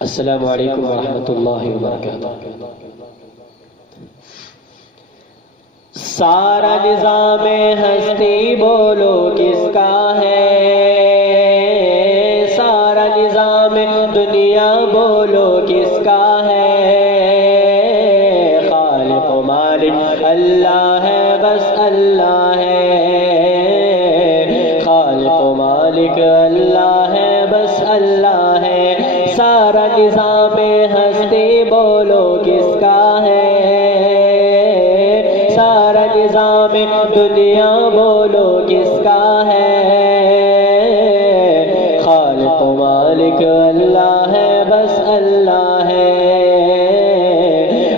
السلام علیکم ورحمۃ اللہ وبرکاتہ۔ سارا نظام ہستی بولو کس کا ہے، سارا نظام دنیا بولو کس کا ہے، خالق و مالک اللہ ہے، بس اللہ ہے، خالق و مالک اللہ ہے، بس اللہ ہے۔ سارا نظام ہستی بولو کس کا ہے، سارا نظام دنیا بولو کس کا ہے، خالق و مالک اللہ ہے، بس اللہ ہے،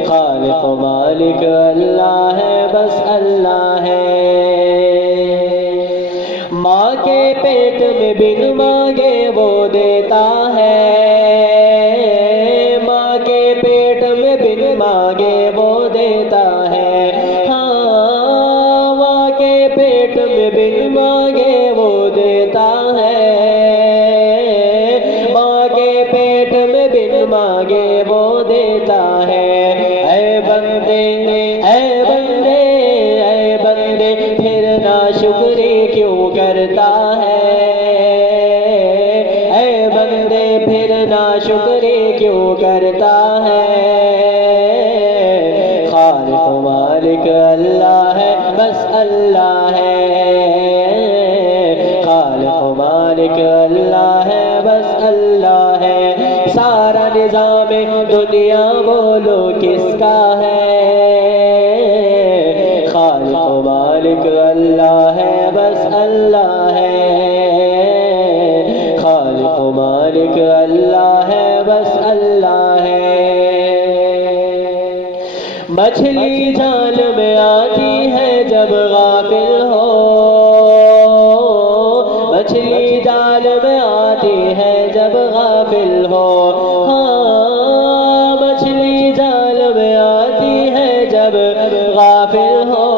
خالق و مالک اللہ ہے، بس اللہ ہے۔ ماں کے پیٹ میں بن مانگے وہ دیتا ہے، ماں کے پیٹ میں بن مانگے وہ دیتا ہے، ہاں ماں کے پیٹ میں بن مانگے وہ دیتا ہے، ماں کے پیٹ میں بن مانگے وہ دیتا ہے۔ اے بندے اے بندے اے بندے پھر ناشکری کیوں کرتا ہے، اے بندے پھر ناشکری کیوں کرتا ہے، خالق و مالک اللہ ہے، بس اللہ ہے، خالق و مالک اللہ ہے، بس اللہ ہے۔ سارا نظام دنیا بولو کس کا ہے، خالق و مالک اللہ ہے، بس اللہ ہے، خالق و مالک اللہ ہے، بس اللہ ہے۔ مچھلی جال میں آتی ہے جب غافل ہو، مچھلی جال میں آتی ہے جب غافل ہو، ہاں مچھلی جال میں آتی ہے جب غافل ہو،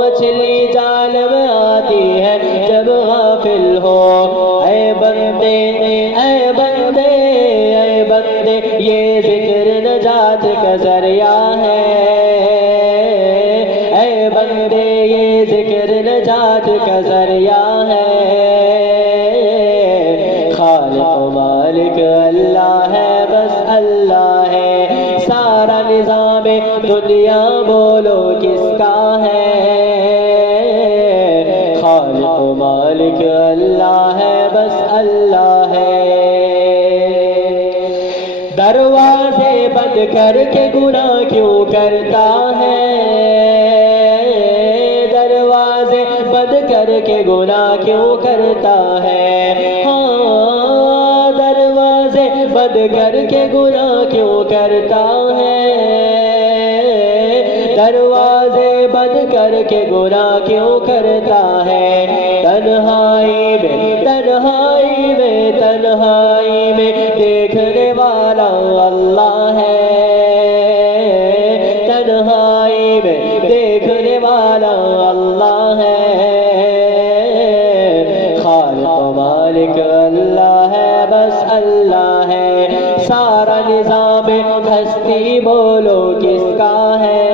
مچھلی جال میں آتی ہے جب غافل ہو۔ اے بندے اے بندے اے بندے یہ ذکر نجات کا ذریعہ ہے، اے بندے یہ ذکر نجات کا ذریعہ ہے، خالق و مالک اللہ ہے، بس اللہ ہے۔ سارا نظام دنیا بولو کس کا ہے، خالق و مالک اللہ ہے، بس اللہ ہے۔ دروازے بند کر کے گناہ کیوں کرتا ہے، دروازے بند کر کے گناہ کیوں کرتا ہے، ہاں دروازے بند کر کے گناہ کیوں کرتا ہے، دروازے بند کر کے گناہ کیوں کرتا ہے۔ تنہائی میں تنہائی میں تنہائی میں دیکھنے والا اللہ ہے، تنہائی میں دیکھنے والا اللہ ہے، خالق و مالک اللہ ہے، بس اللہ ہے۔ سارا نظام ہستی بولو کس کا ہے،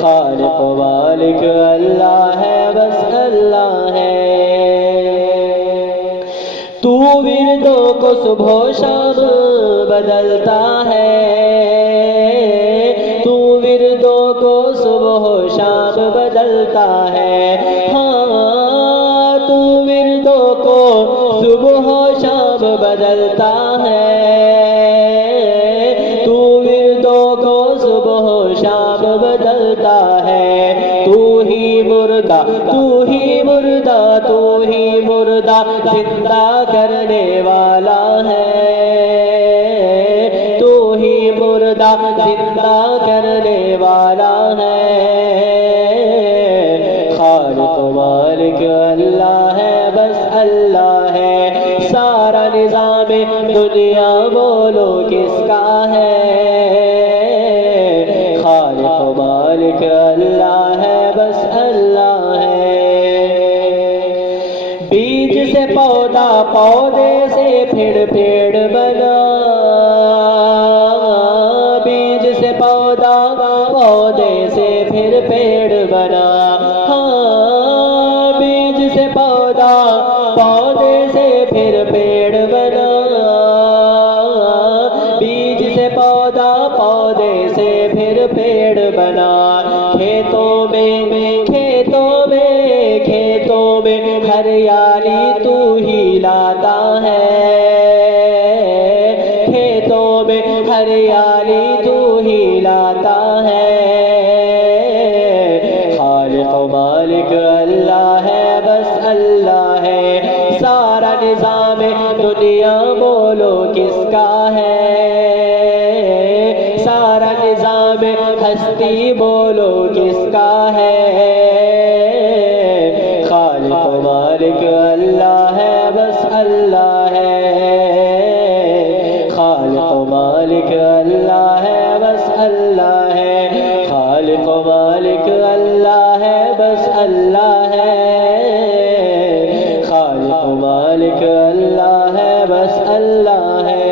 خالق و مالک اللہ ہے، بس اللہ ہے۔ تو وردوں کو صبح و شام بدلتا ہے، تو وردوں کو صبح و شام بدلتا ہے، ہاں تو وردوں کو صبح و شام بدلتا ہے، تو وردوں کو صبح و شام بدلتا ہے۔ تو ہی مردہ تو ہی مردہ تو ہی مردہ زندہ کرنے والا ہے، تو ہی مردہ زندہ کرنے والا ہے، خالق و مالک اللہ ہے، بس اللہ ہے۔ سارا نظام دنیا بولو کس کا ہے، خالق و مالک اللہ ہے، بس اللہ ہے۔ بیج سے پودا پودے سے پھر پیڑ بنا، بیج سے پودا، پودے سے پھر پیڑ بنا، ہاں بیج سے پودا، پودے سے پھر پیڑ بنا، بیج سے پودا، پودے سے پھر پیڑ بنا، کھیتوں میں کھیتوں میں کھیتوں میں ہریالی تو ہی لاتا ہے، کھیتوں میں ہریالی تو ہی لاتا ہے، خالق و مالک اللہ ہے، بس اللہ ہے، سارا نظام دنیا بولو کس کا ہے، سارا نظام ہستی بولو کس کا ہے، خالق و مالک اللہ ہے، بس اللہ ہے، خالق و مالک اللہ ہے، بس اللہ ہے، خالق و مالک اللہ ہے، بس اللہ ہے، خالق و مالک اللہ ہے، بس اللہ ہے۔